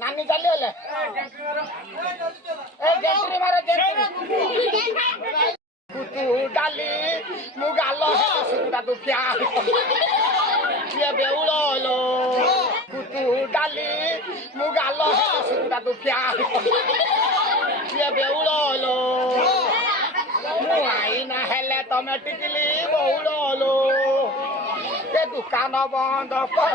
नानी चली गले ए जेंट्री मारो जेंट्री कुतु डाली मुगालो है सुता तू क्या ये बेउलो लो कुतु डाली मुगालो है सुता तू क्या ये बेउलो लो मुआई ना हेले तमे टिकली बेउलो लो ये दुकान बंद कर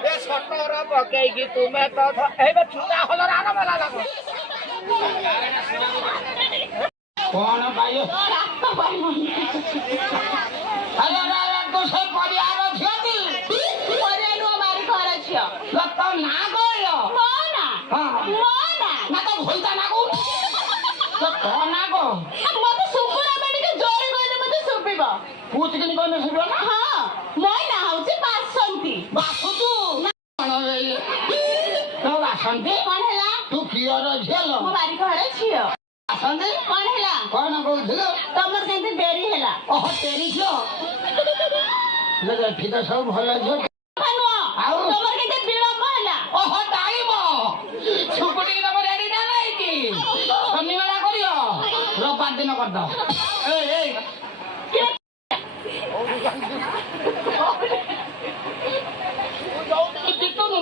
ए सटर पकेगी तुम्हें तो एबे छुरा होलो राना मला लागो कोन भाइयो रात भाइ अरे रे तो से परिवार छियती परिवार मारी घर छियो लत ना गयो कोना कोना ना तो भइता ना को तो कोना को मते सुपुरा मेडिके जोरी गइले मते सुपिबो पूछ किन कोन सुपिबो ना हां মই ना होची बासंती बासु तू तो बासंती कोन हला तू कियर झेलो मो बारी घर छियो बासंती कोन हला कोन कहथिलो तमर केंती बेरी हला ओह तेरी छो लगे फिदा सब भलो छो खानो आउ तमर केंती बिलंब हला ओह टाइम सुपुडी तमर रेडी ना नाही की शनिवार करियो रविवार दिन कर दो ए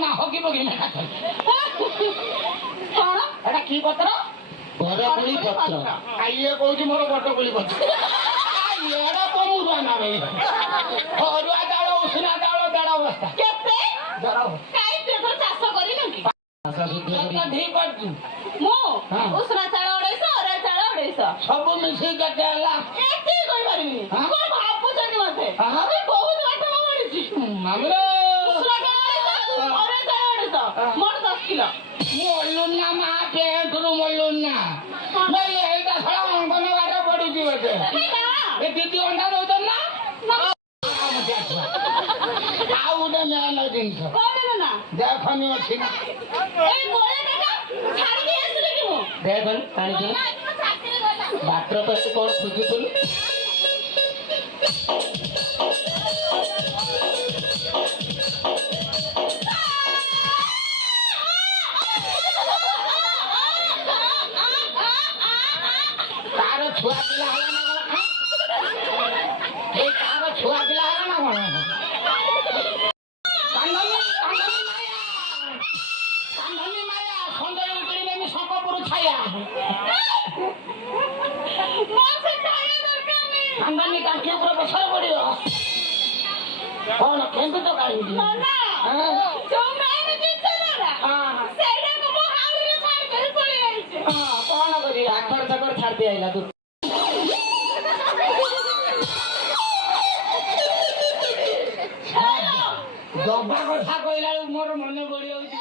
ना होगी बगी ना कोन एटा की पत्र बरकुली पत्र आइए कहूची मोर बटकुली पत्र एड़ा पमुरा ना रे हरुआ दाळ उसना दाळ दाळ अवस्था केते दाळ काई पेपर चाष करी न की चाष शुद्ध करी ढी पड़ती मो उसना चाळ 250 अरे चाळ 250 सब मिसी कटे हला एते कोइ मारी कोन भापु जनी मते अबे बहुत वाट मारिছি मामले मोर 10 किलो मोल्लुन ना मा पे तुरु मोल्लुन ना नहीं एटा सळा मंगन वाटा पडी दिवते ए दीदी अंडा दोतन ना आउ दे मेला दिन छ कोन ना देखनी अछि ना ए गोळे काका छाडी दे असले कि मो देखन पानी दे बाटर पर कोन खुजितुल छुआ पिला हला ना ए कार छुआ पिला हला ना कांदनी माया सुंदर उतरी में सकपुर छाया मोसे छाया दरकार नहीं कांदनी काठी ऊपर बसर पड़ियो कोन केंतु तो काई ना ना जो मैंने दिस ना हां सेडा को मो हाउरी रे छाड़ कर पड़ी आइছে हां कोन करी आखर तकर छाड़ दे आइला तू दबा कथा कहला मोर मन बड़ी होची